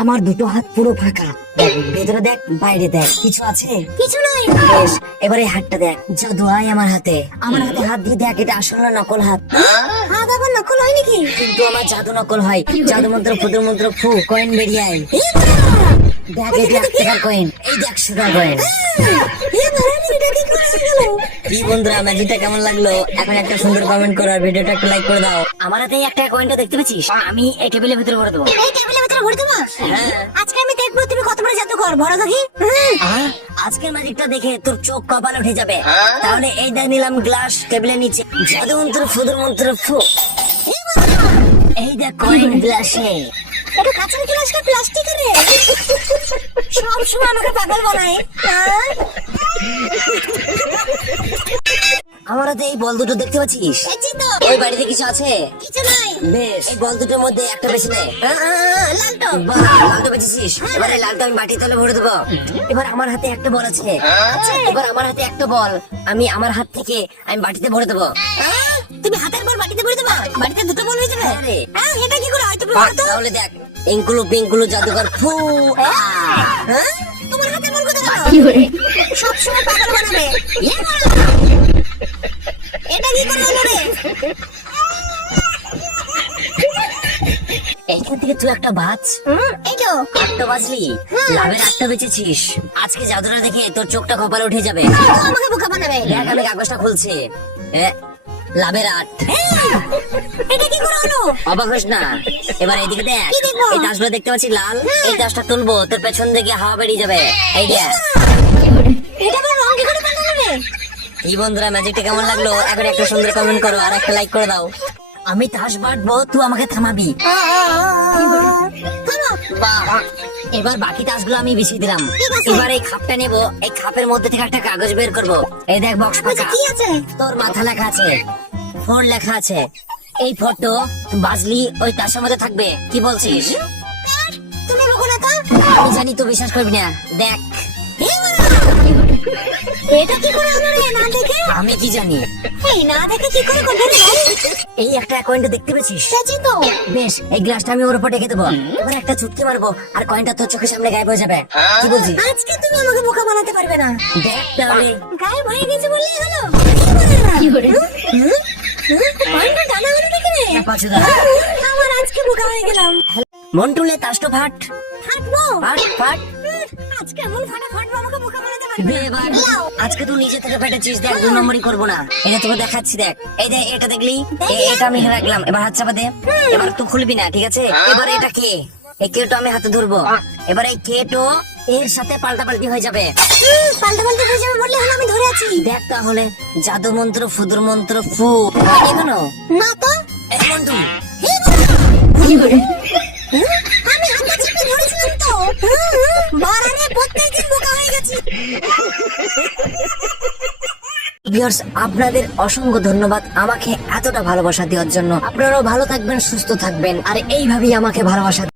আমার দুটো হাত পুরো ফাঁকা। দেখ ভেতরে দেখ, বাইরে দেখ, কিছু আছে? কিছু নাই। বেশ, এবারে হাতটা দেখ। জাদু আয় আমার হাতে। আমার হাতে হাত দিয়ে দেখ, এটা আসল না নকল হাত। হাত আবার নকল হয় নাকি? কিন্তু আমার জাদু নকল হয়। জাদু মন্ত্র ফুদুর মন্ত্র ফু, কয়েন বেরিয়ে আয়। দেখ এটা 1 টাকার কয়েন, এই দেখ সোনার কয়েন। কি বন্ধুরা, ম্যাজিকটা কেমন লাগলো? এখন একটা সুন্দর কমেন্ট করো আর ভিডিওটা একটা লাইক করে দাও। আমার হাতে এই 1 টাকা কয়েনটা দেখতে পেয়েছিস? আমি এই টেবিলের ভিতরে ভরে দেবো। এই টেবিলের ভিতরে ভরে দেবো? হ্যাঁ। আজকে আমি দেখবো তুমি কত বড় জাদুকর, বড় দেখি। আজকের ম্যাজিকটা দেখে তোর চোখ কপাল উঠে যাবে। তাহলে এই দেখ নিলাম গ্লাস টেবিলের নিচে, জাদু মন্ত্র ফুদুর মন্ত্র ফু। এই দেখ কয়েন গ্লাসে। এটা কাঁচের গ্লাস না প্লাস্টিকের রে? সব সময় আমাকে পাগল বানায়। আমার হাতে এই বল দুটো দেখতে পাচ্ছিস? দেখছি তো। ওই বাড়িতে কিছু আছে? কিছু নাই। বেশ, এই বল দুটোর মধ্যে একটা বেছে নে। লালটো। বাহ, লালটা বেঁচেছিস। এবার এই লালটা আমি মাটির তলে ভরে দেবো। এবার আমার হাতে একটা বল আছে। এবার আমার হাতে একটা বল, আমি আমার হাত থেকে আমি বাটিতে ভরে দেবো। তুমি হাতের বল বাটিতে ভরে দেবা? বাটিতে দুটো বল হয়ে যাবে? হ্যাঁ রে। এটা কি করে হয়? তুমি বলো তো। তাহলে দেখ, ইঙ্কুলু পিঙ্কুলু জাদুকর ফু। হ্যাঁ? তোমার হাতের বল কোথায় গেল? সব সময় পাগল বানাবে। এটা কি করে হলো রে? এইখান থেকে তুই একটা বাজ। এই তো। 8টা বাজলি, লাভের 8টা বেঁচেছিস। আজকে জাদুটা দেখে তোর চোখটা কপালে উঠে যাবে। আমাকে বোকা বানাবে। দেখ আমি কাগজটা খুলছি। লাভের 8। এটা কি করে হলো? অবাক হোস না। এবার এইদিকে দেখ, কি দেখবো? এই তাসগুলো দেখতে পাচ্ছিস লাল? এই তাসটা তুলবো, তোর পেছন দিকে হাওয়া বেরিয়ে যাবে। এই দেখ। এটা আবার রং কি করে বানালো রে? কি বন্ধুরা, ম্যাজিকটা কেমন লাগলো? এখন একটা সুন্দর কমেন্ট করো আর একটা লাইক করে দাও। আমি তাস বাটবো, তুই আমাকে থামাবি। থামো। বাহ, এবার বাকি তাসগুলো আমি বিছিয়ে দিলাম। ঠিক আছে। এবার এই খাপটা নেব, এই খাপের মধ্যে থেকে একটা কাগজ বের করব। এই দেখ বক্স আচ্ছা, ফাঁকা, কি আছে? তোর মাথা লেখা আছে, 4 লেখা আছে। এই ফটো বাজলি ওই তাসের মধ্যে থাকবে। কি বলছিস? তুমি বোকা না তো? আমি জানি তো বিশ্বাস করবি না। দেখ, এটা কি করে হলো রে না দেখে? আমি কি জানি। এই না দেখে কি করে করবে রে ভাই? এই একটা কয়েনটা দেখতে পেয়েছিস? দেখছি তো। বেশ, এই গ্লাসটা আমি ওর উপর রেখে দেবো। এবার একটা চুটকি মারবো আর কয়েনটা তোর চোখের সামনে গায়েব হয়ে যাবে। কি বলছিস? আজকে তুমি আমাকে বোকা বানাতে পারবে না। দেখ তাহলে। গায়েব হয়ে গেছে বললেই হলো। কি করে? কয়েনটা টানা হলো নাকি রে? পাঁচুদা, আমার আজকে বোকা হয়ে গেলাম। মন্টুলে তাসটো ফাট থাকবো। ফাট ফাট। আজকে এমন ফাটাফাট আমাকে বোকা বানাতে পারবে দে এবার। আজকে তুই নিজে থেকে ফেটেছিস। দেখ 2 নম্বরই করবো না, এটা তোকে দেখাচ্ছি। দেখ এই দেখ, এটা দেখলি? এটা আমি রাখলাম। এবার হাত চাপা দে। এবার তুই খুলবি না, ঠিক আছে? এবার এটা কে? এই কেটো আমি হাতে ধরবো। এবার এই কেটো এর সাথে পাল্টাপাল্টি হয়ে যাবে। পাল্টা পাল্টা হয়ে যাবে বললে হলো, আমি ধরে আছি। দেখ তাহলে, জাদু মন্ত্র ফুদুর মন্ত্র ফু। এখনো না তো। এই মন্টু, আমি হাতে চেপে ধরেছিলাম তো। বারানে প্রত্যেকদিন বোকা হয়ে গেছি। ভিউয়ার্স, আপনাদের অসংখ্য ধন্যবাদ আমাকে এতটা ভালোবাসা দেওয়ার জন্য। আপনারাও ভালো থাকবেন, সুস্থ থাকবেন আর এইভাবেই আমাকে ভালোবাসা